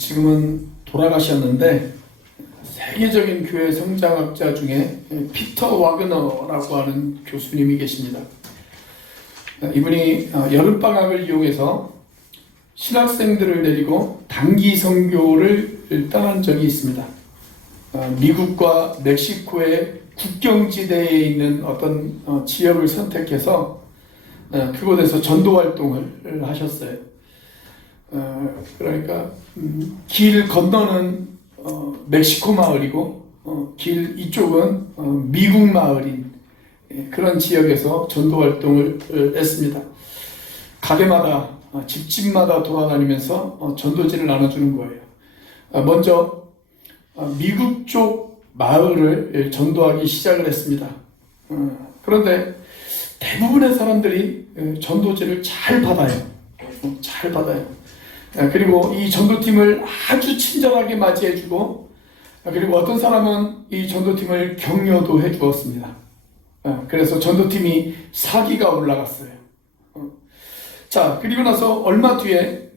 지금은 돌아가셨는데 세계적인 교회 성장학자 중에 피터 와그너라고 하는 교수님이 계십니다. 이분이 여름방학을 이용해서 신학생들을 데리고 단기 선교를 떠난 적이 있습니다. 미국과 멕시코의 국경지대에 있는 어떤 지역을 선택해서 그곳에서 전도활동을 하셨어요. 그러니까 길 건너는 멕시코 마을이고 길 이쪽은 미국 마을인 그런 지역에서 전도활동을 했습니다. 가게마다 집집마다 돌아다니면서 전도지를 나눠주는 거예요. 먼저 미국 쪽 마을을 전도하기 시작을 했습니다. 그런데 대부분의 사람들이 전도지를 잘 받아요. 그리고 이 전도팀을 아주 친절하게 맞이해주고, 그리고 어떤 사람은 이 전도팀을 격려도 해주었습니다. 그래서 전도팀이 4기가 올라갔어요. 자, 그리고 나서 얼마 뒤에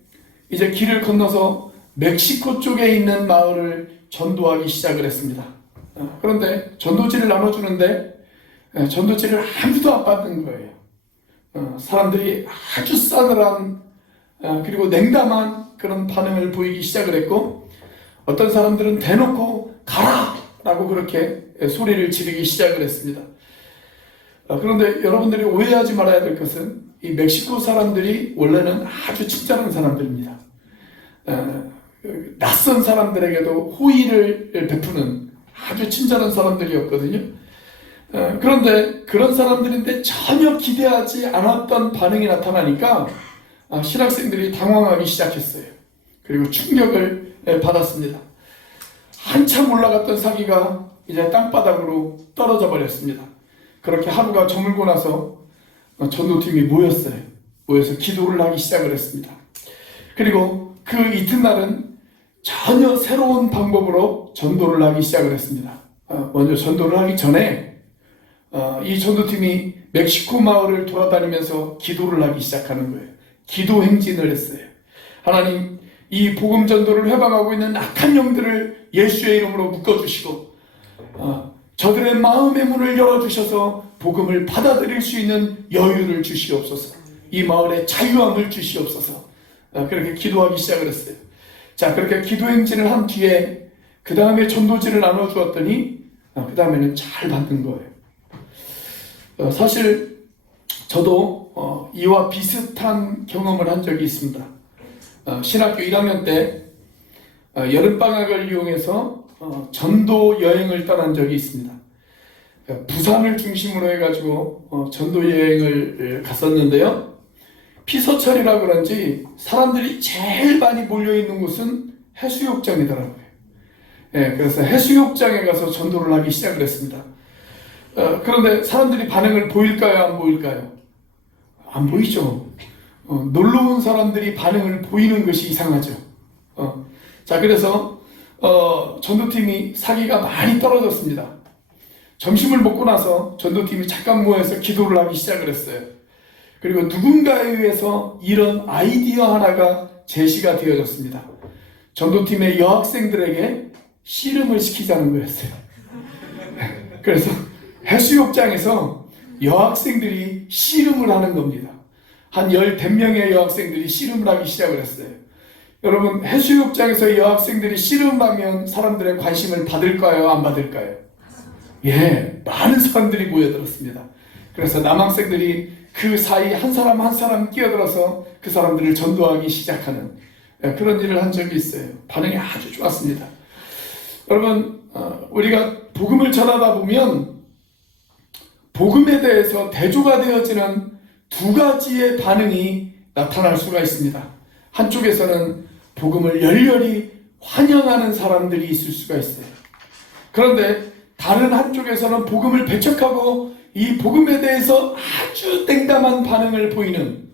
이제 길을 건너서 멕시코 쪽에 있는 마을을 전도하기 시작을 했습니다. 그런데 전도지를 나눠주는데 전도지를 아무도 안 받는 거예요. 사람들이 아주 싸늘한 그리고 냉담한 그런 반응을 보이기 시작을 했고, 어떤 사람들은 대놓고 가라! 라고 그렇게 소리를 지르기 시작을 했습니다. 그런데 여러분들이 오해하지 말아야 될 것은 이 멕시코 사람들이 원래는 아주 친절한 사람들입니다. 낯선 사람들에게도 호의를 베푸는 아주 친절한 사람들이었거든요. 그런데 그런 사람들인데 전혀 기대하지 않았던 반응이 나타나니까 신학생들이 당황하기 시작했어요. 그리고 충격을 받았습니다. 한참 올라갔던 사기가 이제 땅바닥으로 떨어져 버렸습니다. 그렇게 하루가 저물고 나서 전도팀이 모여서 기도를 하기 시작을 했습니다. 그리고 그 이튿날은 전혀 새로운 방법으로 전도를 하기 시작을 했습니다. 먼저 전도를 하기 전에 이 전도팀이 멕시코 마을을 돌아다니면서 기도를 하기 시작하는 거예요. 기도 행진을 했어요. 하나님, 이 복음 전도를 회방하고 있는 악한 영들을 예수의 이름으로 묶어주시고 저들의 마음의 문을 열어주셔서 복음을 받아들일 수 있는 여유를 주시옵소서. 이 마을에 자유함을 주시옵소서. 그렇게 기도하기 시작을 했어요. 자, 그렇게 기도 행진을 한 뒤에 그 다음에 전도지를 나눠주었더니 그 다음에는 잘 받는 거예요. 사실 저도 이와 비슷한 경험을 한 적이 있습니다. 신학교 1학년 때 여름방학을 이용해서 전도 여행을 떠난 적이 있습니다. 부산을 중심으로 해가지고 전도 여행을 갔었는데요. 피서철이라 그런지 사람들이 제일 많이 몰려있는 곳은 해수욕장이더라고요. 그래서 해수욕장에 가서 전도를 하기 시작을 했습니다. 그런데 사람들이 반응을 보일까요? 안 보일까요? 안 보이죠. 놀러 온 사람들이 반응을 보이는 것이 이상하죠. 자, 그래서 전도팀이 사기가 많이 떨어졌습니다. 점심을 먹고 나서 전도팀이 잠깐 모여서 기도를 하기 시작을 했어요. 그리고 누군가에 의해서 이런 아이디어 하나가 제시가 되어졌습니다. 전도팀의 여학생들에게 씨름을 시키자는 거였어요. 그래서 해수욕장에서 여학생들이 씨름을 하는 겁니다. 한 10명의 여학생들이 씨름을 하기 시작을 했어요. 여러분, 해수욕장에서 여학생들이 씨름하면 사람들의 관심을 받을까요? 안 받을까요? 예, 많은 사람들이 모여들었습니다. 그래서 남학생들이 그 사이 한 사람 한 사람 끼어들어서 그 사람들을 전도하기 시작하는 그런 일을 한 적이 있어요. 반응이 아주 좋았습니다. 여러분, 우리가 복음을 전하다 보면 복음에 대해서 대조가 되어지는 두 가지의 반응이 나타날 수가 있습니다. 한쪽에서는 복음을 열렬히 환영하는 사람들이 있을 수가 있어요. 그런데 다른 한쪽에서는 복음을 배척하고 이 복음에 대해서 아주 냉담한 반응을 보이는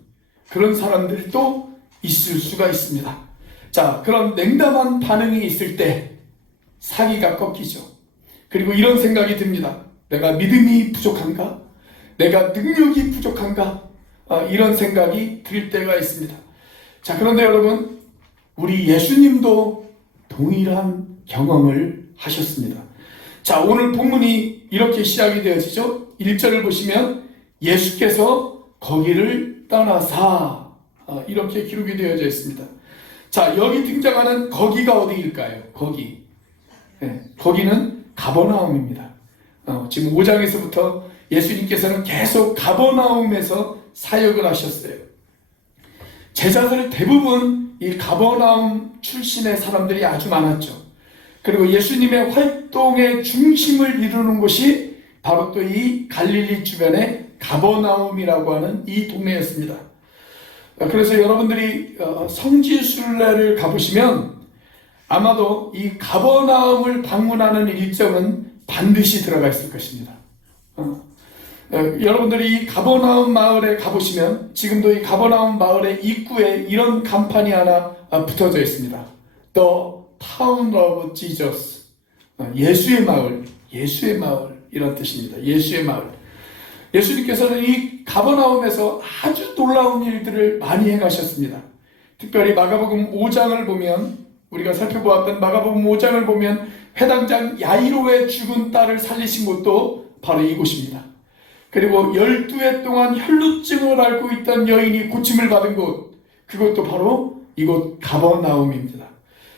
그런 사람들도 있을 수가 있습니다. 자, 그런 냉담한 반응이 있을 때 사기가 꺾이죠. 그리고 이런 생각이 듭니다. 내가 믿음이 부족한가? 내가 능력이 부족한가? 이런 생각이 들 때가 있습니다. 자, 그런데 여러분, 우리 예수님도 동일한 경험을 하셨습니다. 자, 오늘 본문이 이렇게 시작이 되어지죠. 1절을 보시면 예수께서 거기를 떠나사 이렇게 기록이 되어져 있습니다. 자, 여기 등장하는 거기가 어디일까요? 거기. 네, 거기는 가버나움입니다. 지금 5장에서부터 예수님께서는 계속 가버나움에서 사역을 하셨어요. 제자들 대부분 이 가버나움 출신의 사람들이 아주 많았죠. 그리고 예수님의 활동의 중심을 이루는 곳이 바로 또 이 갈릴리 주변의 가버나움이라고 하는 이 동네였습니다. 그래서 여러분들이 성지순례를 가보시면 아마도 이 가버나움을 방문하는 일정은 반드시 들어가 있을 것입니다. 여러분들이 이 가버나움 마을에 가보시면 지금도 이 가버나움 마을의 입구에 이런 간판이 하나 붙어져 있습니다. The Town of Jesus. 예수의 마을, 예수의 마을 이런 뜻입니다. 예수의 마을. 예수님께서는 이 가버나움에서 아주 놀라운 일들을 많이 행하셨습니다. 특별히 마가복음 5장을 보면 우리가 살펴보았던 마가복음 5장을 보면 회당장 야이로의 죽은 딸을 살리신 곳도 바로 이곳입니다. 그리고 12해 동안 혈루증을 앓고 있던 여인이 고침을 받은 곳, 그것도 바로 이곳 가버나움입니다.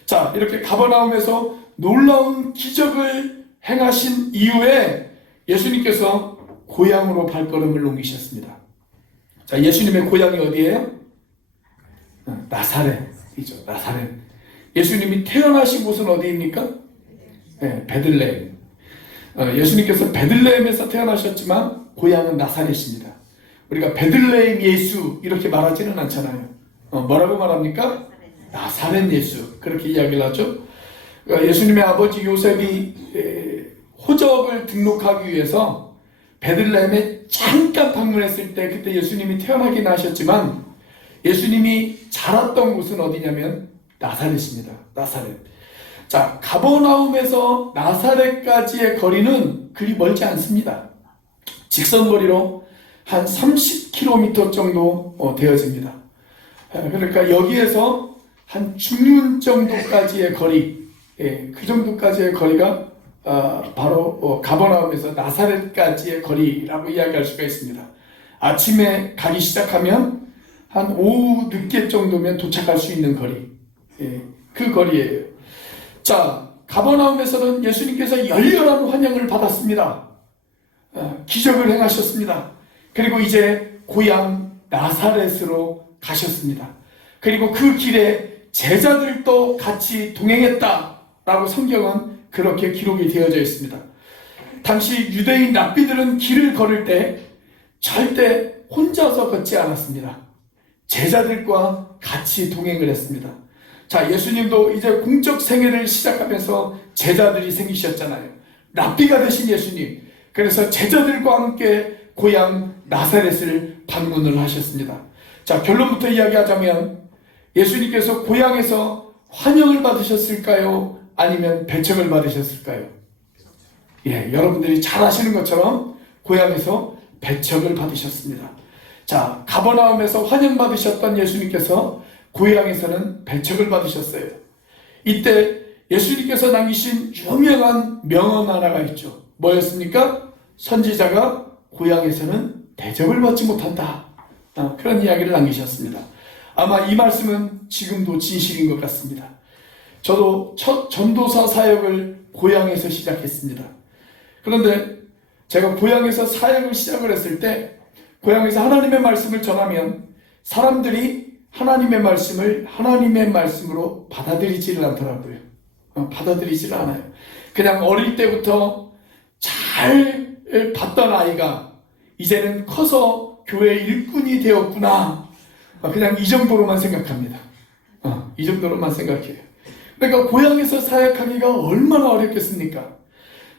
자, 이렇게 가버나움에서 놀라운 기적을 행하신 이후에 예수님께서 고향으로 발걸음을 옮기셨습니다. 자, 예수님의 고향이 어디예요? 나사렛이죠. 나사렛. 예수님이 태어나신 곳은 어디입니까? 네, 베들레헴. 예수님께서 베들레헴에서 태어나셨지만 고향은 나사렛입니다. 우리가 베들레헴 예수 이렇게 말하지는 않잖아요. 뭐라고 말합니까? 나사렛 예수 그렇게 이야기를 하죠. 예수님의 아버지 요셉이 호적을 등록하기 위해서 베들레헴에 잠깐 방문했을 때 그때 예수님이 태어나긴 하셨지만 예수님이 자랐던 곳은 어디냐면 나사렛입니다. 나사렛. 자, 가버나움에서 나사렛까지의 거리는 그리 멀지 않습니다. 직선거리로 한 30km 정도 되어집니다. 그러니까 여기에서 한 중문 정도까지의 거리, 그 정도까지의 거리가 바로 가버나움에서 나사렛까지의 거리라고 이야기할 수가 있습니다. 아침에 가기 시작하면 한 오후 늦게 정도면 도착할 수 있는 거리, 그 거리예요. 자, 가버나움에서는 예수님께서 열렬한 환영을 받았습니다. 기적을 행하셨습니다. 그리고 이제 고향 나사렛으로 가셨습니다. 그리고 그 길에 제자들도 같이 동행했다라고 성경은 그렇게 기록이 되어져 있습니다. 당시 유대인 랍비들은 길을 걸을 때 절대 혼자서 걷지 않았습니다. 제자들과 같이 동행을 했습니다. 자, 예수님도 이제 공적 생애를 시작하면서 제자들이 생기셨잖아요. 랍비가 되신 예수님. 그래서 제자들과 함께 고향 나사렛을 방문을 하셨습니다. 자, 결론부터 이야기하자면 예수님께서 고향에서 환영을 받으셨을까요? 아니면 배척을 받으셨을까요? 예, 여러분들이 잘 아시는 것처럼 고향에서 배척을 받으셨습니다. 자, 가버나움에서 환영받으셨던 예수님께서 고향에서는 배척을 받으셨어요. 이때 예수님께서 남기신 유명한 명언 하나가 있죠. 뭐였습니까? 선지자가 고향에서는 대접을 받지 못한다. 그런 이야기를 남기셨습니다. 아마 이 말씀은 지금도 진실인 것 같습니다. 저도 첫 전도사 사역을 고향에서 시작했습니다. 그런데 제가 고향에서 사역을 시작을 했을 때 고향에서 하나님의 말씀을 전하면 사람들이 하나님의 말씀을 하나님의 말씀으로 받아들이지를 않더라고요. 받아들이지를 않아요. 그냥 어릴 때부터 잘 봤던 아이가 이제는 커서 교회 일꾼이 되었구나. 그냥 이 정도로만 생각합니다. 이 정도로만 생각해요. 그러니까 고향에서 사역하기가 얼마나 어렵겠습니까?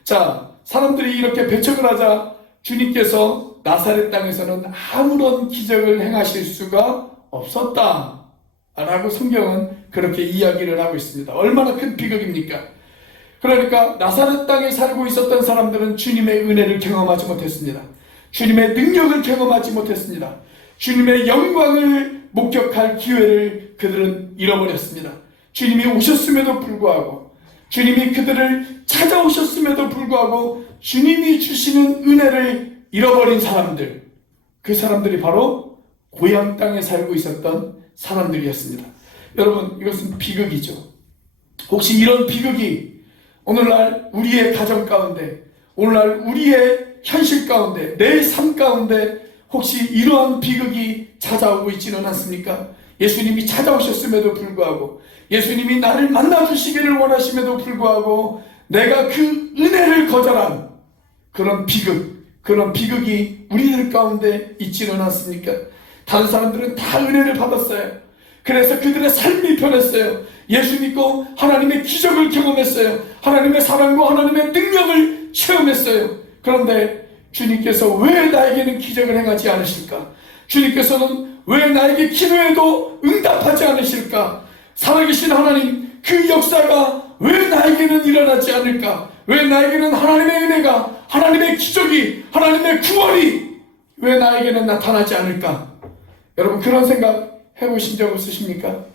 자, 사람들이 이렇게 배척을 하자 주님께서 나사렛 땅에서는 아무런 기적을 행하실 수가 없었다 라고 성경은 그렇게 이야기를 하고 있습니다. 얼마나 큰 비극입니까? 그러니까 나사렛 땅에 살고 있었던 사람들은 주님의 은혜를 경험하지 못했습니다. 주님의 능력을 경험하지 못했습니다. 주님의 영광을 목격할 기회를 그들은 잃어버렸습니다. 주님이 오셨음에도 불구하고, 주님이 그들을 찾아오셨음에도 불구하고 주님이 주시는 은혜를 잃어버린 사람들, 그 사람들이 바로 고향 땅에 살고 있었던 사람들이었습니다. 여러분, 이것은 비극이죠. 혹시 이런 비극이 오늘날 우리의 가정 가운데, 오늘날 우리의 현실 가운데, 내 삶 가운데 혹시 이러한 비극이 찾아오고 있지는 않습니까? 예수님이 찾아오셨음에도 불구하고, 예수님이 나를 만나주시기를 원하심에도 불구하고 내가 그 은혜를 거절한 그런 비극이 우리들 가운데 있지는 않습니까? 다른 사람들은 다 은혜를 받았어요. 그래서 그들의 삶이 변했어요. 예수 믿고 하나님의 기적을 경험했어요. 하나님의 사랑과 하나님의 능력을 체험했어요. 그런데 주님께서 왜 나에게는 기적을 행하지 않으실까? 주님께서는 왜 나에게 기도해도 응답하지 않으실까? 살아계신 하나님, 그 역사가 왜 나에게는 일어나지 않을까? 왜 나에게는 하나님의 은혜가, 하나님의 기적이, 하나님의 구원이 왜 나에게는 나타나지 않을까? 여러분, 그런 생각 해보신 적 없으십니까?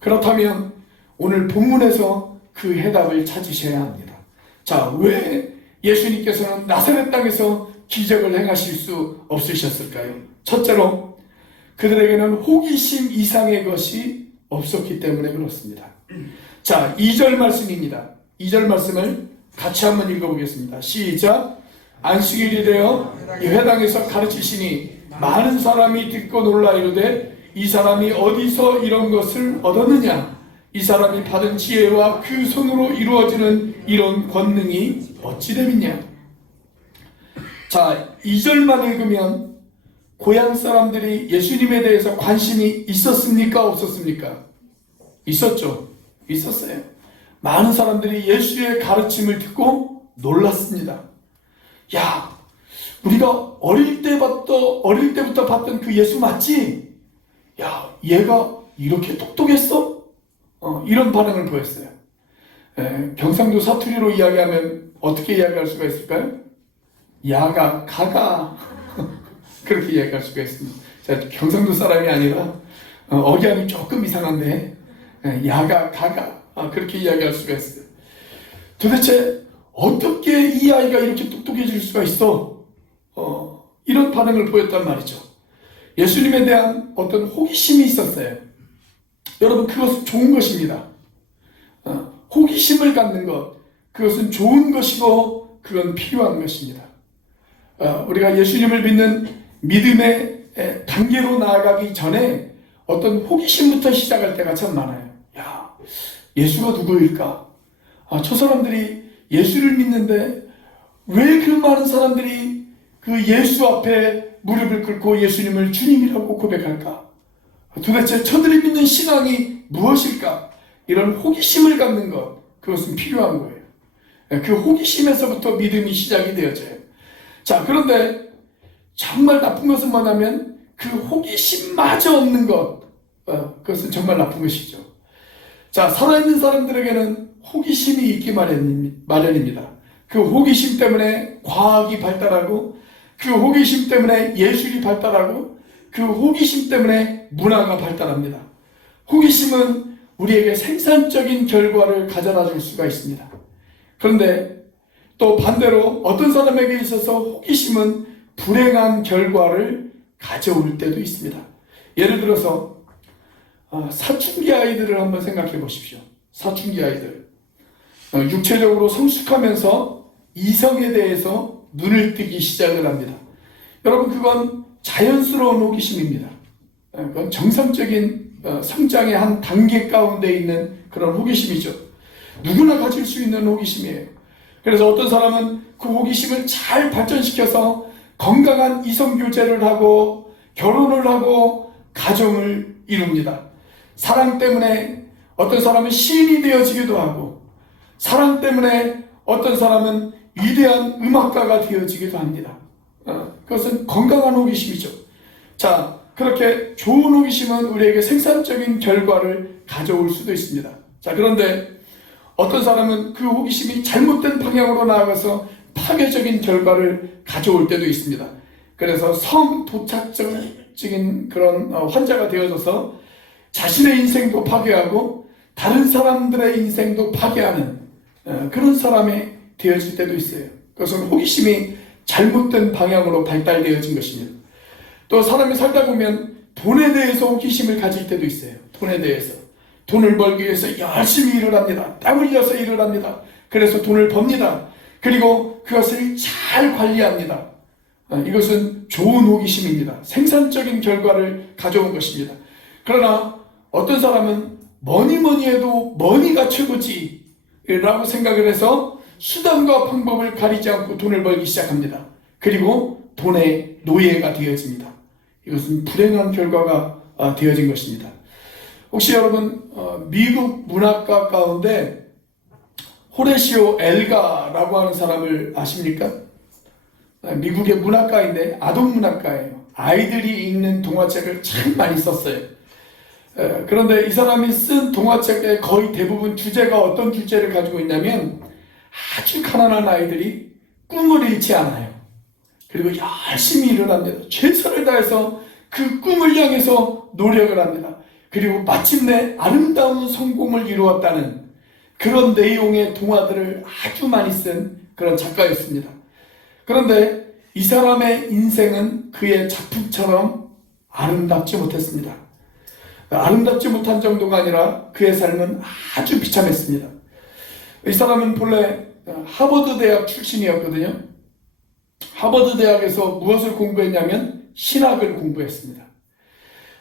그렇다면 오늘 본문에서 그 해답을 찾으셔야 합니다. 자, 왜 예수님께서는 나사렛 땅에서 기적을 행하실 수 없으셨을까요? 첫째로, 그들에게는 호기심 이상의 것이 없었기 때문에 그렇습니다. 자, 2절 말씀입니다. 2절 말씀을 같이 한번 읽어보겠습니다. 시작. 안식일이 되어 이 회당에서 가르치시니 많은 사람이 듣고 놀라 이르되 이 사람이 어디서 이런 것을 얻었느냐? 이 사람이 받은 지혜와 그 손으로 이루어지는 이런 권능이 어찌 됨이냐? 자, 2절만 읽으면 고향 사람들이 예수님에 대해서 관심이 있었습니까? 없었습니까? 있었죠. 있었어요. 많은 사람들이 예수의 가르침을 듣고 놀랐습니다. 야, 우리가 어릴 때부터 봤던 그 예수 맞지? 야, 얘가 이렇게 똑똑했어? 이런 반응을 보였어요. 경상도 사투리로 이야기하면 어떻게 이야기할 수가 있을까요? 야가, 가가 그렇게 이야기할 수가 있습니다. 제가 경상도 사람이 아니라 억양이 조금 이상한데 야가, 가가 그렇게 이야기할 수가 있어요. 도대체 어떻게 이 아이가 이렇게 똑똑해질 수가 있어? 이런 반응을 보였단 말이죠. 예수님에 대한 어떤 호기심이 있었어요. 여러분, 그것은 좋은 것입니다. 호기심을 갖는 것, 그것은 좋은 것이고 그건 필요한 것입니다. 우리가 예수님을 믿는 믿음의 단계로 나아가기 전에 어떤 호기심부터 시작할 때가 참 많아요. 야, 예수가 누구일까? 저 사람들이 예수를 믿는데 왜 그 많은 사람들이 그 예수 앞에 무릎을 꿇고 예수님을 주님이라고 고백할까? 도대체 저들이 믿는 신앙이 무엇일까? 이런 호기심을 갖는 것, 그것은 필요한 거예요. 그 호기심에서부터 믿음이 시작이 되어져요. 자, 그런데 정말 나쁜 것은 뭐냐면 그 호기심마저 없는 것, 그것은 정말 나쁜 것이죠. 자, 살아있는 사람들에게는 호기심이 있기 마련입니다. 그 호기심 때문에 과학이 발달하고, 그 호기심 때문에 예술이 발달하고, 그 호기심 때문에 문화가 발달합니다. 호기심은 우리에게 생산적인 결과를 가져다 줄 수가 있습니다. 그런데 또 반대로 어떤 사람에게 있어서 호기심은 불행한 결과를 가져올 때도 있습니다. 예를 들어서 사춘기 아이들을 한번 생각해 보십시오. 사춘기 아이들. 육체적으로 성숙하면서 이성에 대해서 눈을 뜨기 시작을 합니다. 여러분, 그건 자연스러운 호기심입니다. 그건 정상적인 성장의 한 단계 가운데 있는 그런 호기심이죠. 누구나 가질 수 있는 호기심이에요. 그래서 어떤 사람은 그 호기심을 잘 발전시켜서 건강한 이성교제를 하고 결혼을 하고 가정을 이룹니다. 사랑 때문에 어떤 사람은 시인이 되어지기도 하고, 사랑 때문에 어떤 사람은 위대한 음악가가 되어지기도 합니다. 그것은 건강한 호기심이죠. 자, 그렇게 좋은 호기심은 우리에게 생산적인 결과를 가져올 수도 있습니다. 자, 그런데 어떤 사람은 그 호기심이 잘못된 방향으로 나아가서 파괴적인 결과를 가져올 때도 있습니다. 그래서 성도착적인 그런 환자가 되어져서 자신의 인생도 파괴하고 다른 사람들의 인생도 파괴하는 그런 사람이 되어질 때도 있어요. 그것은 호기심이 잘못된 방향으로 발달되어진 것입니다. 또 사람이 살다 보면 돈에 대해서 호기심을 가질 때도 있어요. 돈에 대해서. 돈을 벌기 위해서 열심히 일을 합니다. 땀 흘려서 일을 합니다. 그래서 돈을 법니다. 그리고 그것을 잘 관리합니다. 이것은 좋은 호기심입니다. 생산적인 결과를 가져온 것입니다. 그러나 어떤 사람은 뭐니 해도 머니가 최고지 라고 생각을 해서 수단과 방법을 가리지 않고 돈을 벌기 시작합니다. 그리고 돈의 노예가 되어집니다. 이것은 불행한 결과가 되어진 것입니다. 혹시 여러분 미국 문학가 가운데 호레시오 엘가라고 하는 사람을 아십니까? 미국의 문학가인데 아동 문학가예요. 아이들이 읽는 동화책을 참 많이 썼어요. 그런데 이 사람이 쓴 동화책의 거의 대부분 주제가 어떤 주제를 가지고 있냐면 아주 가난한 아이들이 꿈을 잃지 않아요. 그리고 열심히 일을 합니다. 최선을 다해서 그 꿈을 향해서 노력을 합니다. 그리고 마침내 아름다운 성공을 이루었다는 그런 내용의 동화들을 아주 많이 쓴 그런 작가였습니다. 그런데 이 사람의 인생은 그의 작품처럼 아름답지 못했습니다. 아름답지 못한 정도가 아니라 그의 삶은 아주 비참했습니다. 이 사람은 본래 하버드 대학 출신이었거든요. 하버드 대학에서 무엇을 공부했냐면 신학을 공부했습니다.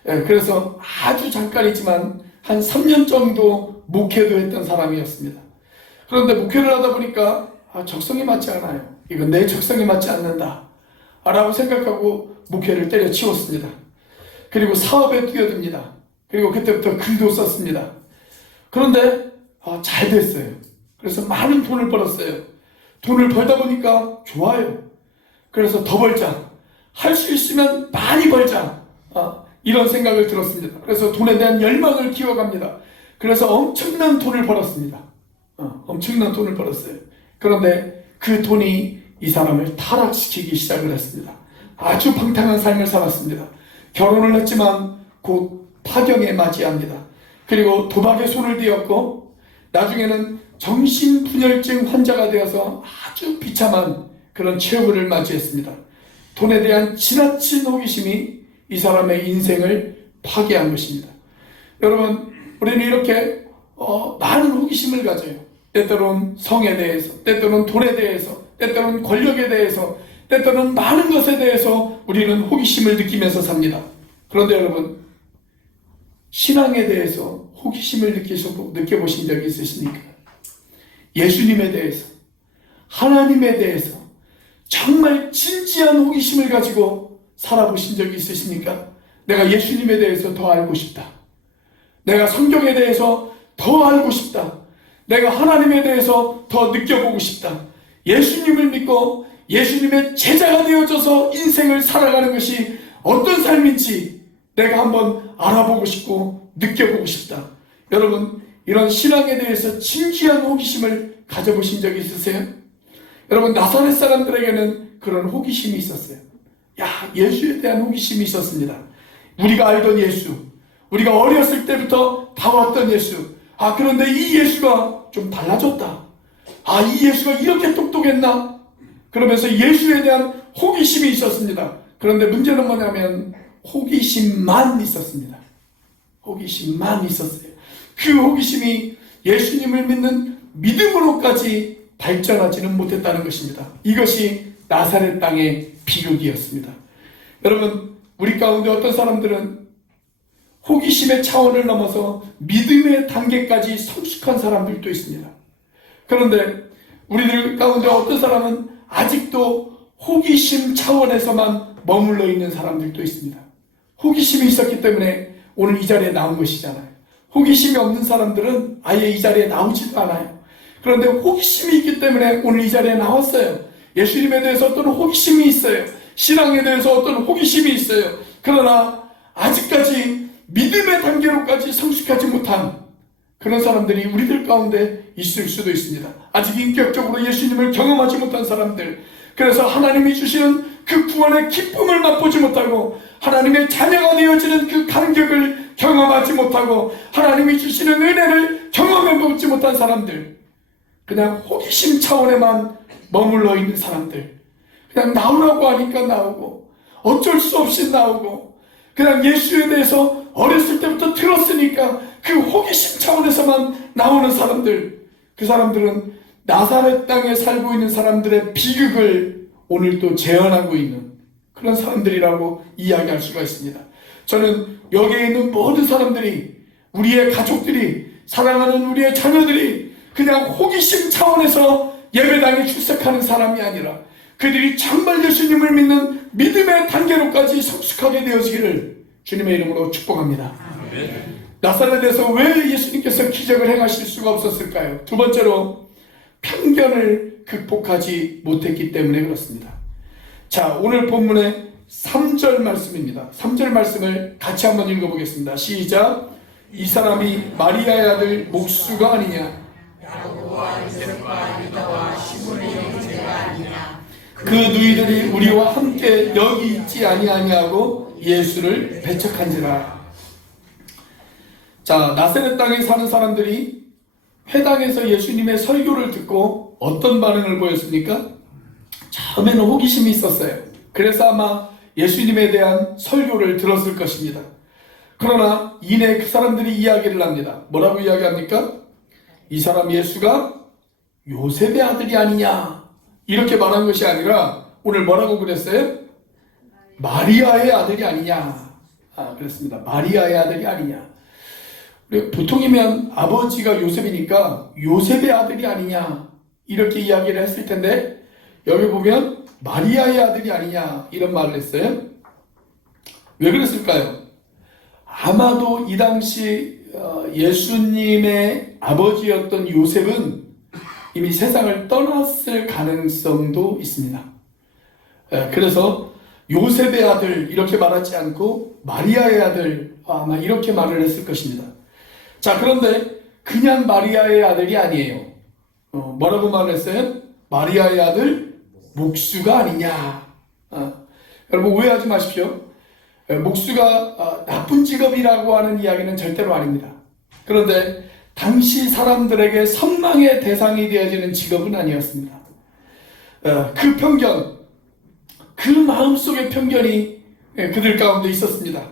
그래서 아주 잠깐이지만 한 3년 정도 목회도 했던 사람이었습니다. 그런데 목회를 하다 보니까 적성이 맞지 않아요. 이건 내 적성에 맞지 않는다 라고 생각하고 목회를 때려치웠습니다. 그리고 사업에 뛰어듭니다. 그리고 그때부터 글도 썼습니다. 그런데 잘 됐어요. 그래서 많은 돈을 벌었어요. 돈을 벌다 보니까 좋아요. 그래서 더 벌자. 할 수 있으면 많이 벌자. 이런 생각을 들었습니다. 그래서 돈에 대한 열망을 키워갑니다. 그래서 엄청난 돈을 벌었습니다. 엄청난 돈을 벌었어요. 그런데 그 돈이 이 사람을 타락시키기 시작을 했습니다. 아주 방탕한 삶을 살았습니다. 결혼을 했지만 곧 파경에 맞이합니다. 그리고 도박에 손을 대었고 나중에는 정신분열증 환자가 되어서 아주 비참한 그런 최후를 맞이했습니다. 돈에 대한 지나친 호기심이 이 사람의 인생을 파괴한 것입니다. 여러분, 우리는 이렇게 많은 호기심을 가져요. 때때로는 성에 대해서, 때때로는 돈에 대해서, 때때로는 권력에 대해서, 때때로는 많은 것에 대해서 우리는 호기심을 느끼면서 삽니다. 그런데 여러분, 신앙에 대해서 호기심을 느껴보신 적이 있으십니까? 예수님에 대해서, 하나님에 대해서 정말 진지한 호기심을 가지고 살아보신 적이 있으십니까? 내가 예수님에 대해서 더 알고 싶다. 내가 성경에 대해서 더 알고 싶다. 내가 하나님에 대해서 더 느껴보고 싶다. 예수님을 믿고 예수님의 제자가 되어져서 인생을 살아가는 것이 어떤 삶인지 내가 한번 알아보고 싶고 느껴보고 싶다. 여러분, 이런 신앙에 대해서 진지한 호기심을 가져보신 적이 있으세요? 여러분, 나사렛 사람들에게는 그런 호기심이 있었어요. 예수에 대한 호기심이 있었습니다. 우리가 알던 예수, 우리가 어렸을 때부터 봐왔던 예수. 그런데 이 예수가 좀 달라졌다. 이 예수가 이렇게 똑똑했나? 그러면서 예수에 대한 호기심이 있었습니다. 그런데 문제는 뭐냐면 호기심만 있었습니다. 호기심만 있었어요. 그 호기심이 예수님을 믿는 믿음으로까지 발전하지는 못했다는 것입니다. 이것이 나사렛 땅의 비극이었습니다. 여러분, 우리 가운데 어떤 사람들은 호기심의 차원을 넘어서 믿음의 단계까지 성숙한 사람들도 있습니다. 그런데 우리들 가운데 어떤 사람은 아직도 호기심 차원에서만 머물러 있는 사람들도 있습니다. 호기심이 있었기 때문에 오늘 이 자리에 나온 것이잖아요. 호기심이 없는 사람들은 아예 이 자리에 나오지도 않아요. 그런데 호기심이 있기 때문에 오늘 이 자리에 나왔어요. 예수님에 대해서 어떤 호기심이 있어요. 신앙에 대해서 어떤 호기심이 있어요. 그러나 아직까지 믿음의 단계로까지 성숙하지 못한 그런 사람들이 우리들 가운데 있을 수도 있습니다. 아직 인격적으로 예수님을 경험하지 못한 사람들, 그래서 하나님이 주시는 그 구원의 기쁨을 맛보지 못하고 하나님의 자녀가 되어지는 그 감격을 경험하지 못하고 하나님이 주시는 은혜를 경험해보지 못한 사람들, 그냥 호기심 차원에만 머물러 있는 사람들, 그냥 나오라고 하니까 나오고 어쩔 수 없이 나오고 그냥 예수에 대해서 어렸을 때부터 들었으니까 그 호기심 차원에서만 나오는 사람들, 그 사람들은 나사렛 땅에 살고 있는 사람들의 비극을 오늘 또 재현하고 있는 그런 사람들이라고 이야기할 수가 있습니다. 저는 여기에 있는 모든 사람들이, 우리의 가족들이, 사랑하는 우리의 자녀들이 그냥 호기심 차원에서 예배당에 출석하는 사람이 아니라 그들이 정말 예수님을 믿는 믿음의 단계로까지 성숙하게 되어지기를 주님의 이름으로 축복합니다. 나사렛에서 왜 예수님께서 기적을 행하실 수가 없었을까요? 두 번째로 편견을 극복하지 못했기 때문에 그렇습니다. 자, 오늘 본문의 3절 말씀입니다. 3절 말씀을 같이 한번 읽어보겠습니다. 시작. 이 사람이 마리아의 아들 목수가 아니냐? 그 누이들이 우리와 함께 여기 있지 아니하냐고 예수를 배척한지라. 자, 나사렛 땅에 사는 사람들이 회당에서 예수님의 설교를 듣고 어떤 반응을 보였습니까? 처음에는 호기심이 있었어요. 그래서 아마 예수님에 대한 설교를 들었을 것입니다. 그러나 이내 그 사람들이 이야기를 합니다. 뭐라고 이야기합니까? 이 사람 예수가 요셉의 아들이 아니냐, 이렇게 말한 것이 아니라 오늘 뭐라고 그랬어요? 마리아의 아들이 아니냐. 그랬습니다. 마리아의 아들이 아니냐. 보통이면 아버지가 요셉이니까 요셉의 아들이 아니냐 이렇게 이야기를 했을 텐데 여기 보면 마리아의 아들이 아니냐 이런 말을 했어요. 왜 그랬을까요? 아마도 이 당시 예수님의 아버지였던 요셉은 이미 세상을 떠났을 가능성도 있습니다. 그래서 요셉의 아들 이렇게 말하지 않고 마리아의 아들 아마 이렇게 말을 했을 것입니다. 자, 그런데 그냥 마리아의 아들이 아니에요. 뭐라고 말했어요? 마리아의 아들 목수가 아니냐. 여러분 오해하지 마십시오. 목수가 나쁜 직업이라고 하는 이야기는 절대로 아닙니다. 그런데 당시 사람들에게 선망의 대상이 되어지는 직업은 아니었습니다. 그 편견, 그 마음속의 편견이 그들 가운데 있었습니다.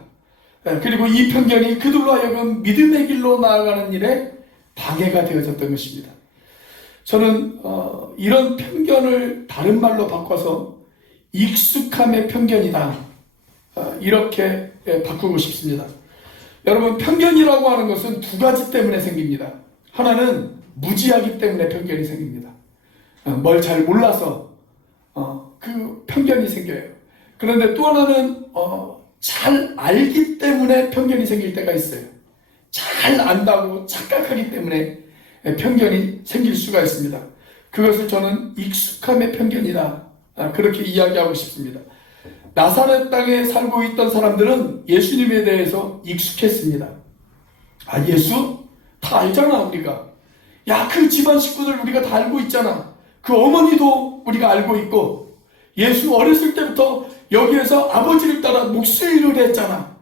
그리고 이 편견이 그들로 하여금 믿음의 길로 나아가는 일에 방해가 되어졌던 것입니다. 저는 이런 편견을 다른 말로 바꿔서 익숙함의 편견이다, 이렇게 바꾸고 싶습니다. 여러분, 편견이라고 하는 것은 두 가지 때문에 생깁니다. 하나는 무지하기 때문에 편견이 생깁니다. 뭘 잘 몰라서 그 편견이 생겨요. 그런데 또 하나는 잘 알기 때문에 편견이 생길 때가 있어요. 잘 안다고 착각하기 때문에 편견이 생길 수가 있습니다. 그것을 저는 익숙함의 편견이다, 그렇게 이야기하고 싶습니다. 나사렛 땅에 살고 있던 사람들은 예수님에 대해서 익숙했습니다. 예수? 다 알잖아 우리가. 야, 그 집안 식구들 우리가 다 알고 있잖아. 그 어머니도 우리가 알고 있고, 예수 어렸을 때부터 여기에서 아버지를 따라 목수일을 했잖아.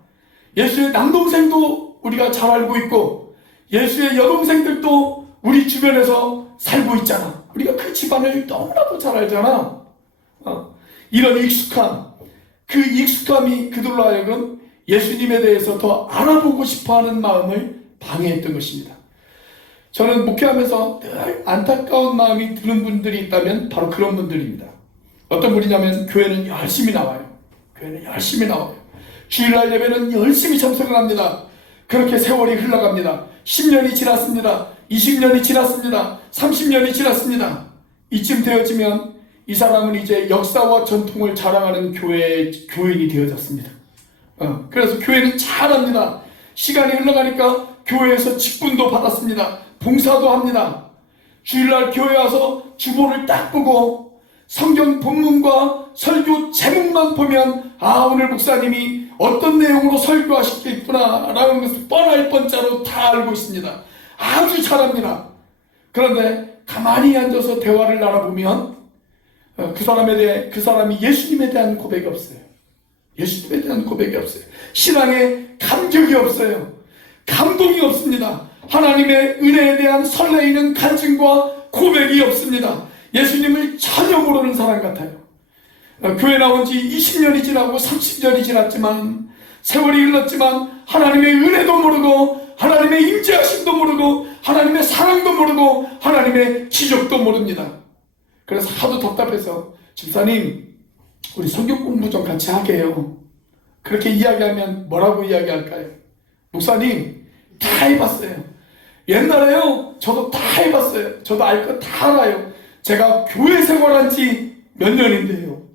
예수의 남동생도 우리가 잘 알고 있고 예수의 여동생들도 우리 주변에서 살고 있잖아. 우리가 그 집안을 너무나도 잘 알잖아. 이런 익숙함, 그 익숙함이 그들로 하여금 예수님에 대해서 더 알아보고 싶어하는 마음을 방해했던 것입니다. 저는 목회하면서 늘 안타까운 마음이 드는 분들이 있다면 바로 그런 분들입니다. 어떤 분이냐면 교회는 열심히 나와요. 교회는 열심히 나와요. 주일날 예배는 열심히 참석을 합니다. 그렇게 세월이 흘러갑니다. 10년이 지났습니다. 20년이 지났습니다. 30년이 지났습니다. 이쯤 되어지면 이 사람은 이제 역사와 전통을 자랑하는 교인이 되어졌습니다. 그래서 교회는 잘합니다. 시간이 흘러가니까 교회에서 직분도 받았습니다. 봉사도 합니다. 주일날 교회 와서 주보를 딱 보고 성경 본문과 설교 제목만 보면 오늘 목사님이 어떤 내용으로 설교하시겠구나 라는 것을 뻔할 뻔자로 다 알고 있습니다. 아주 잘합니다. 그런데 가만히 앉아서 대화를 나눠보면 그 사람이 예수님에 대한 고백이 없어요. 예수님에 대한 고백이 없어요. 신앙에 감격이 없어요. 감동이 없습니다. 하나님의 은혜에 대한 설레이는 간증과 고백이 없습니다. 예수님을 전혀 모르는 사람 같아요. 교회 나온 지 20년이 지나고 30년이 지났지만, 세월이 흘렀지만 하나님의 은혜도 모르고 하나님의 임재하심도 모르고 하나님의 사랑도 모르고 하나님의 기적도 모릅니다. 그래서 하도 답답해서 집사님, 우리 성경 공부 좀 같이 하게 해요. 그렇게 이야기하면 뭐라고 이야기할까요? 목사님, 다 해봤어요. 옛날에요, 저도 다 해봤어요. 저도 알 거 다 알아요. 제가 교회 생활한 지 몇 년인데요.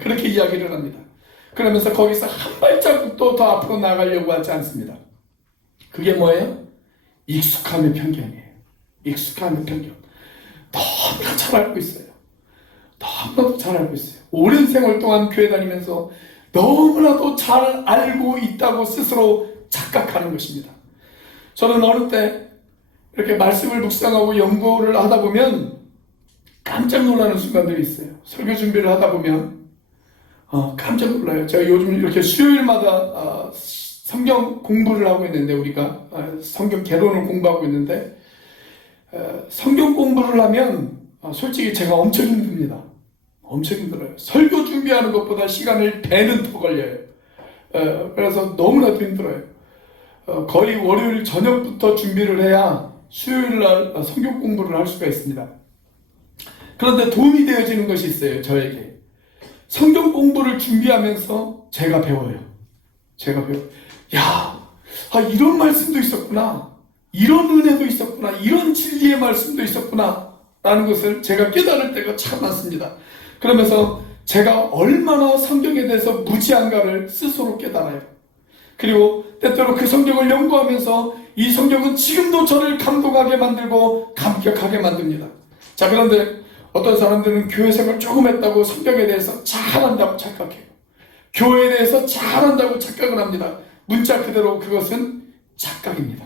그렇게 이야기를 합니다. 그러면서 거기서 한 발자국도 더 앞으로 나가려고 하지 않습니다. 그게 뭐예요? 익숙함의 편견이에요. 익숙함의 편견. 너무나 잘 알고 있어요. 너무나도 잘 알고 있어요. 오랜 생활 동안 교회 다니면서 너무나도 잘 알고 있다고 스스로 착각하는 것입니다. 저는 어느 때 이렇게 말씀을 묵상하고 연구를 하다 보면 깜짝 놀라는 순간들이 있어요. 설교 준비를 하다 보면 깜짝 놀라요. 제가 요즘 이렇게 수요일마다 성경 공부를 하고 있는데, 우리가 성경 개론을 공부하고 있는데, 성경 공부를 하면 솔직히 제가 엄청 힘듭니다. 엄청 힘들어요. 설교 준비하는 것보다 시간을 배는 더 걸려요. 그래서 너무나도 힘들어요. 거의 월요일 저녁부터 준비를 해야 수요일날 성경 공부를 할 수가 있습니다. 그런데 도움이 되어지는 것이 있어요. 저에게 성경 공부를 준비하면서 제가 배워요. 이런 말씀도 있었구나, 이런 은혜도 있었구나, 이런 진리의 말씀도 있었구나 라는 것을 제가 깨달을 때가 참 많습니다. 그러면서 제가 얼마나 성경에 대해서 무지한가를 스스로 깨달아요. 그리고 때때로 그 성경을 연구하면서 이 성경은 지금도 저를 감동하게 만들고 감격하게 만듭니다. 자, 그런데 어떤 사람들은 교회 생활 조금 했다고 성경에 대해서 잘한다고 착각해요. 교회에 대해서 잘한다고 착각을 합니다. 문자 그대로 그것은 착각입니다.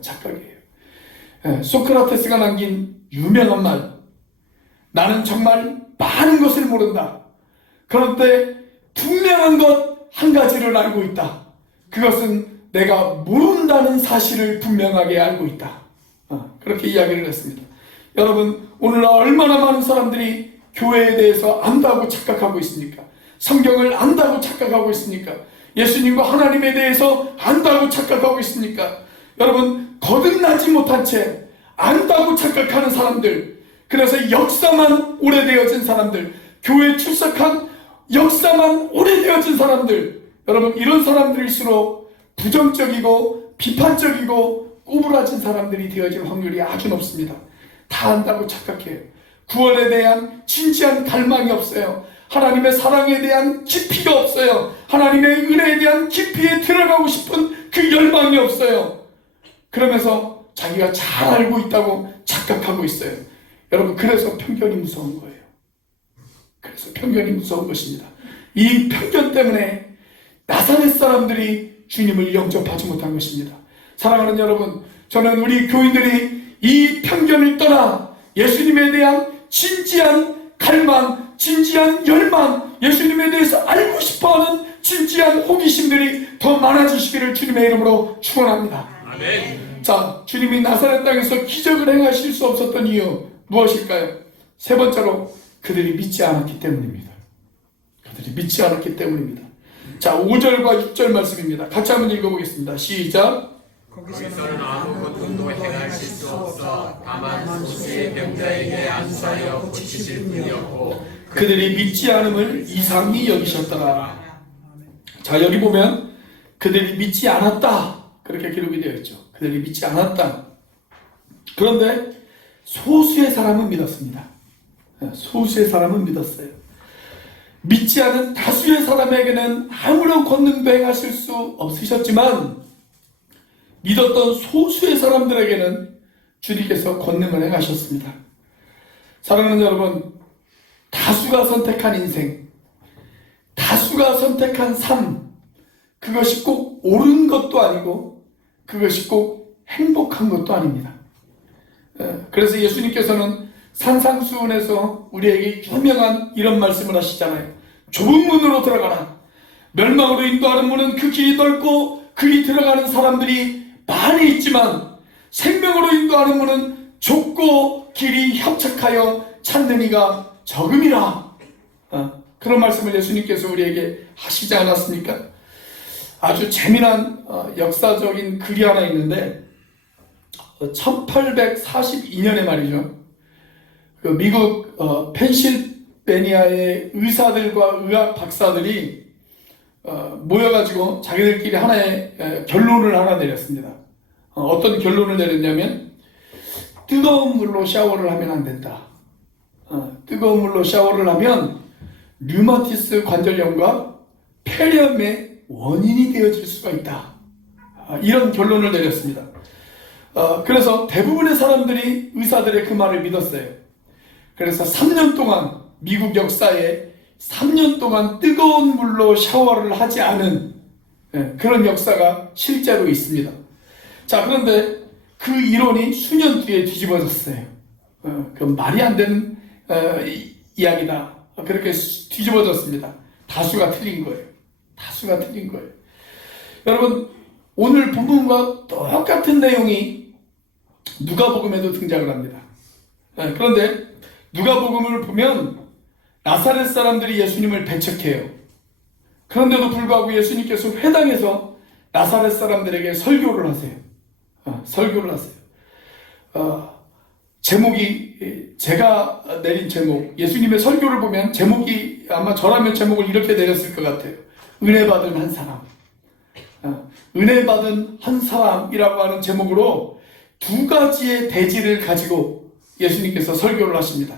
착각이에요. 소크라테스가 남긴 유명한 말, 나는 정말 많은 것을 모른다. 그런데 분명한 것 한 가지를 알고 있다. 그것은 내가 모른다는 사실을 분명하게 알고 있다. 그렇게 이야기를 했습니다. 여러분, 오늘날 얼마나 많은 사람들이 교회에 대해서 안다고 착각하고 있습니까? 성경을 안다고 착각하고 있습니까? 예수님과 하나님에 대해서 안다고 착각하고 있습니까? 여러분, 거듭나지 못한 채 안다고 착각하는 사람들, 그래서 역사만 오래되어진 사람들, 교회에 출석한 역사만 오래되어진 사람들, 여러분, 이런 사람들일수록 부정적이고 비판적이고 꼬부라진 사람들이 되어질 확률이 아주 높습니다. 다 안다고 착각해요. 구원에 대한 진지한 갈망이 없어요. 하나님의 사랑에 대한 깊이가 없어요. 하나님의 은혜에 대한 깊이에 들어가고 싶은 그 열망이 없어요. 그러면서 자기가 잘 알고 있다고 착각하고 있어요. 여러분, 그래서 편견이 무서운 거예요. 그래서 편견이 무서운 것입니다. 이 편견 때문에 나사렛 사람들이 주님을 영접하지 못한 것입니다. 사랑하는 여러분, 저는 우리 교인들이 이 편견을 떠나 예수님에 대한 진지한 갈망, 진지한 열망, 예수님에 대해서 알고 싶어하는 진지한 호기심들이 더 많아지시기를 주님의 이름으로 축원합니다. 아멘. 자, 주님이 나사렛 땅에서 기적을 행하실 수 없었던 이유 무엇일까요? 세 번째로 그들이 믿지 않았기 때문입니다. 그들이 믿지 않았기 때문입니다. 자, 5절과 6절 말씀입니다. 같이 한번 읽어보겠습니다. 시작. 거기서는 아무것도 행하실 수 없어 다만 소수의 병자에게 안수하여 고치실 뿐이었고 그들이 믿지 않음을 이상히 여기셨더라. 자, 여기 보면 그들이 믿지 않았다 그렇게 기록이 되어 있죠. 그들이 믿지 않았다. 그런데 소수의 사람은 믿었습니다. 소수의 사람은 믿었어요. 믿지 않은 다수의 사람에게는 아무런 권능도 행하실 수 없으셨지만 믿었던 소수의 사람들에게는 주님께서 권능을 행하셨습니다. 사랑하는 여러분, 다수가 선택한 인생, 다수가 선택한 삶, 그것이 꼭 옳은 것도 아니고 그것이 꼭 행복한 것도 아닙니다. 그래서 예수님께서는 산상수훈에서 우리에게 유명한 이런 말씀을 하시잖아요. 좁은 문으로 들어가라. 멸망으로 인도하는 문은 그 길이 넓고 그리 들어가는 사람들이 많이 있지만 생명으로 인도하는 문은 좁고 길이 협착하여 찾는 이가 적음이라. 그런 말씀을 예수님께서 우리에게 하시지 않았습니까? 아주 재미난 역사적인 글이 하나 있는데 1842년에 말이죠. 그 미국 펜실베니아의 의사들과 의학 박사들이 모여가지고 자기들끼리 하나의 결론을 하나 내렸습니다. 어떤 결론을 내렸냐면 뜨거운 물로 샤워를 하면 안 된다. 뜨거운 물로 샤워를 하면 류마티스 관절염과 폐렴의 원인이 되어질 수가 있다. 이런 결론을 내렸습니다. 그래서 대부분의 사람들이 의사들의 그 말을 믿었어요. 그래서 3년 동안 미국 역사에 3년 동안 뜨거운 물로 샤워를 하지 않은 그런 역사가 실제로 있습니다. 자, 그런데 그 이론이 수년 뒤에 뒤집어졌어요. 그 말이 안 되는 이야기다. 그렇게 뒤집어졌습니다. 다수가 틀린 거예요. 다수가 틀린 거예요. 여러분, 오늘 본문과 똑같은 내용이 누가복음에도 등장을 합니다. 그런데 누가복음을 보면 나사렛 사람들이 예수님을 배척해요. 그런데도 불구하고 예수님께서 회당에서 나사렛 사람들에게 설교를 하세요. 설교를 하세요. 제목이, 제가 내린 제목, 예수님의 설교를 보면 제목이 아마 저라면 제목을 이렇게 내렸을 것 같아요. 은혜 받은 한 사람. 은혜 받은 한 사람이라고 하는 제목으로 두 가지의 대지를 가지고 예수님께서 설교를 하십니다.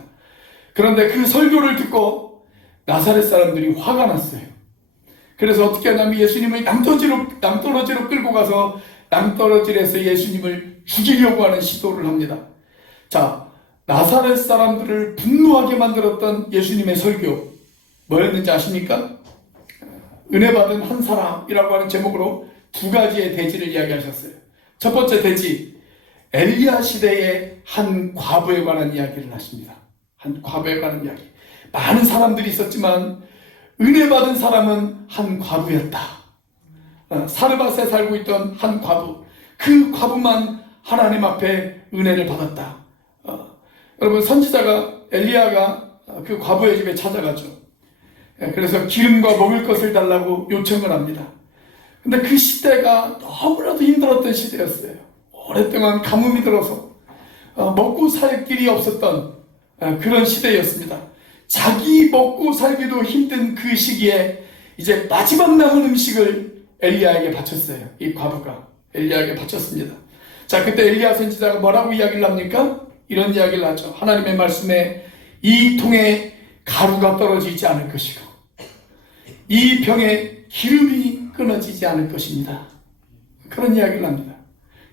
그런데 그 설교를 듣고 나사렛 사람들이 화가 났어요. 그래서 어떻게 하냐면 예수님을 낭떠러지로 끌고 가서 낭떠러지에서 예수님을 죽이려고 하는 시도를 합니다. 자, 나사렛 사람들을 분노하게 만들었던 예수님의 설교 뭐였는지 아십니까? 은혜 받은 한 사람이라고 하는 제목으로 두 가지의 대지를 이야기하셨어요. 첫 번째 대지, 엘리야 시대의 한 과부에 관한 이야기를 하십니다. 한 과부에 관한 이야기. 많은 사람들이 있었지만 은혜 받은 사람은 한 과부였다. 사르밧에 살고 있던 한 과부. 그 과부만 하나님 앞에 은혜를 받았다. 여러분, 선지자가 엘리야가 그 과부의 집에 찾아가죠. 그래서 기름과 먹을 것을 달라고 요청을 합니다. 근데 그 시대가 너무나도 힘들었던 시대였어요. 오랫동안 가뭄이 들어서 먹고 살 길이 없었던 그런 시대였습니다. 자기 먹고 살기도 힘든 그 시기에 이제 마지막 남은 음식을 엘리야에게 바쳤어요. 이 과부가 엘리야에게 바쳤습니다. 자, 그때 엘리야 선지자가 뭐라고 이야기를 합니까? 이런 이야기를 하죠. 하나님의 말씀에 이 통에 가루가 떨어지지 않을 것이고 이 병에 기름이 끊어지지 않을 것입니다. 그런 이야기를 합니다.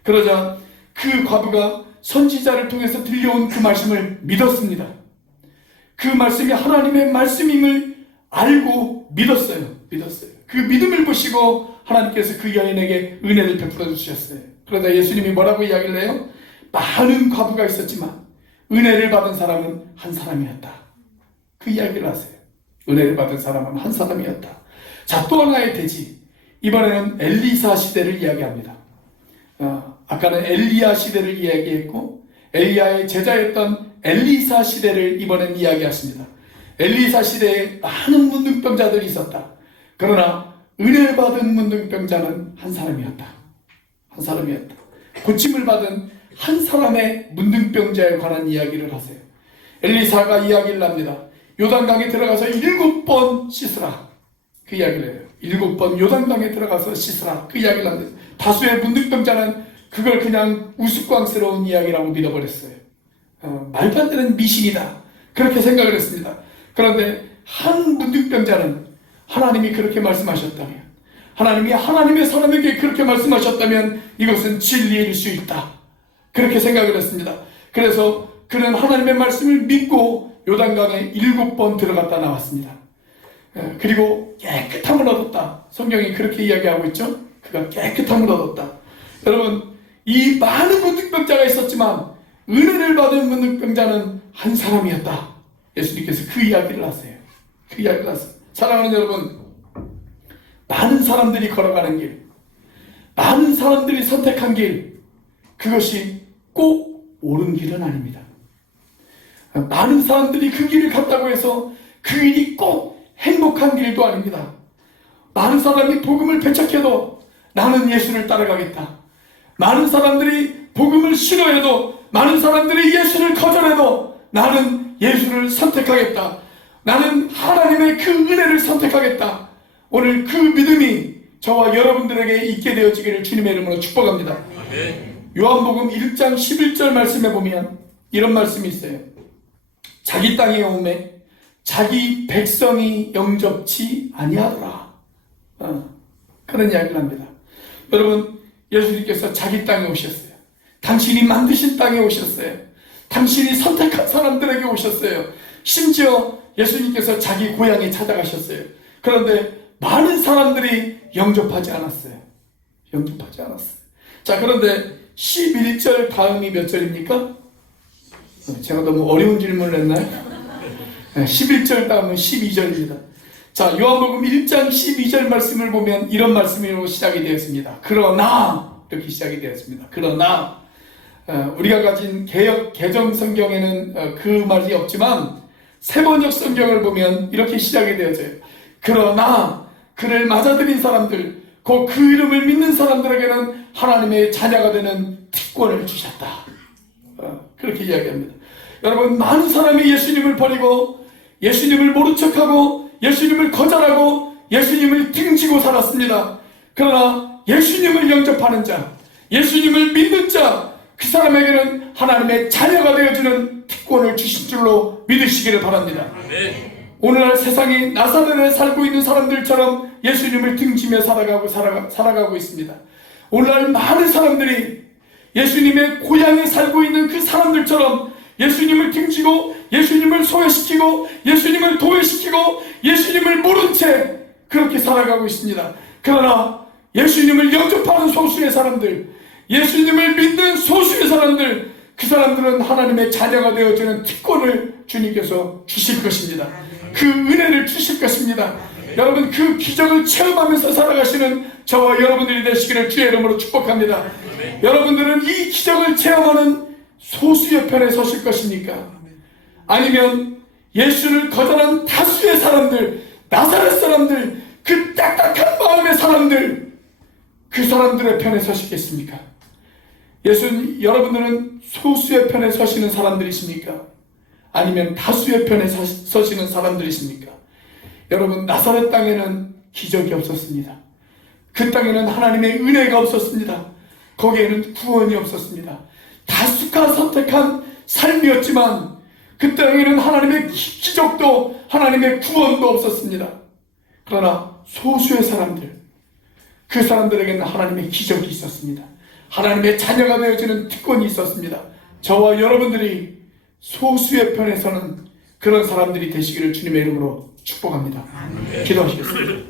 그러자 그 과부가 선지자를 통해서 들려온 그 말씀을 믿었습니다. 그 말씀이 하나님의 말씀임을 알고 믿었어요. 그 믿음을 보시고 하나님께서 그 여인에게 은혜를 베풀어 주셨어요. 그러다 예수님이 뭐라고 이야기를 해요? 많은 과부가 있었지만 은혜를 받은 사람은 한 사람이었다. 그 이야기를 하세요. 은혜를 받은 사람은 한 사람이었다. 자, 또 하나의 대지. 이번에는 엘리사 시대를 이야기합니다. 아까는 엘리야 시대를 이야기했고 엘리야의 제자였던 엘리사 시대를 이번엔 이야기하십니다. 엘리사 시대에 많은 문둥병자들이 있었다. 그러나 은혜를 받은 문둥병자는 한 사람이었다. 한 사람이었다. 고침을 받은 한 사람의 문둥병자에 관한 이야기를 하세요. 엘리사가 이야기를 합니다. 요단강에 들어가서 7번 씻으라. 그 이야기를 해요. 7번 요단강에 들어가서 씻으라. 그 이야기를 합니다. 다수의 문둥병자는 그걸 그냥 우스꽝스러운 이야기라고 믿어버렸어요. 말도 안 되는 미신이다. 그렇게 생각을 했습니다. 그런데 한 문둥병자는 하나님이 그렇게 말씀하셨다면, 하나님이 하나님의 사람에게 그렇게 말씀하셨다면 이것은 진리일 수 있다. 그렇게 생각을 했습니다. 그래서 그는 하나님의 말씀을 믿고 요단강에 7번 들어갔다 나왔습니다. 그리고 깨끗함을 얻었다. 성경이 그렇게 이야기하고 있죠. 그가 깨끗함을 얻었다. 여러분, 이 많은 문둥병자가 있었지만 은혜를 받은 문둥병자는 한 사람이었다. 예수님께서 그 이야기를 하세요. 그 이야기를 하세요. 사랑하는 여러분, 많은 사람들이 걸어가는 길, 많은 사람들이 선택한 길, 그것이 꼭 옳은 길은 아닙니다. 많은 사람들이 그 길을 갔다고 해서 그 길이 꼭 행복한 길도 아닙니다. 많은 사람이 복음을 배척해도 나는 예수를 따라가겠다. 많은 사람들이 복음을 싫어해도, 많은 사람들이 예수를 거절해도 나는 예수를 선택하겠다. 나는 하나님의 그 은혜를 선택하겠다. 오늘 그 믿음이 저와 여러분들에게 있게 되어지기를 주님의 이름으로 축복합니다. 요한복음 1장 11절 말씀에 보면 이런 말씀이 있어요. 자기 땅에 오매 자기 백성이 영접치 아니하더라. 그런 이야기를 합니다. 여러분, 예수님께서 자기 땅에 오셨어요. 당신이 만드신 땅에 오셨어요. 당신이 선택한 사람들에게 오셨어요. 심지어 예수님께서 자기 고향에 찾아가셨어요. 그런데 많은 사람들이 영접하지 않았어요. 영접하지 않았어요. 자, 그런데 11절 다음이 몇 절입니까? 제가 너무 어려운 질문을 했나요? 11절 다음은 12절입니다. 자, 요한복음 1장 12절 말씀을 보면 이런 말씀으로 시작이 되었습니다. 그러나, 이렇게 시작이 되었습니다. 그러나, 우리가 가진 개정 성경에는 그 말이 없지만 세번역 성경을 보면 이렇게 시작이 되어져요. 그러나 그를 맞아들인 사람들, 곧 그 이름을 믿는 사람들에게는 하나님의 자녀가 되는 특권을 주셨다. 그렇게 이야기합니다. 여러분, 많은 사람이 예수님을 버리고 예수님을 모른 척하고 예수님을 거절하고 예수님을 등지고 살았습니다. 그러나 예수님을 영접하는 자, 예수님을 믿는 자, 그 사람에게는 하나님의 자녀가 되어주는 특권을 주신 줄로 믿으시기를 바랍니다. 오늘날 세상에 나사렛에 살고 있는 사람들처럼 예수님을 등지며 살아가고 있습니다. 오늘날 많은 사람들이 예수님의 고향에 살고 있는 그 사람들처럼 예수님을 등지고 예수님을 소외시키고 예수님을 도외시키고 예수님을 모른 채 그렇게 살아가고 있습니다. 그러나 예수님을 영접하는 소수의 사람들, 예수님을 믿는 소수의 사람들, 그 사람들은 하나님의 자녀가 되어주는 특권을 주님께서 주실 것입니다. 그 은혜를 주실 것입니다. 여러분, 그 기적을 체험하면서 살아가시는 저와 여러분들이 되시기를 주의 이름으로 축복합니다. 여러분들은 이 기적을 체험하는 소수의 편에 서실 것입니까? 아니면 예수를 거절한 다수의 사람들, 나사렛 사람들, 그 딱딱한 마음의 사람들, 그 사람들의 편에 서시겠습니까? 여러분들은 소수의 편에 서시는 사람들이십니까? 아니면 다수의 편에 서시는 사람들이십니까? 여러분, 나사렛 땅에는 기적이 없었습니다. 그 땅에는 하나님의 은혜가 없었습니다. 거기에는 구원이 없었습니다. 다수가 선택한 삶이었지만 그 땅에는 하나님의 기적도 하나님의 구원도 없었습니다. 그러나 소수의 사람들, 그 사람들에게는 하나님의 기적이 있었습니다. 하나님의 자녀가 되어지는 특권이 있었습니다. 저와 여러분들이 소수의 편에 서는 그런 사람들이 되시기를 주님의 이름으로 축복합니다. 기도하시겠습니다.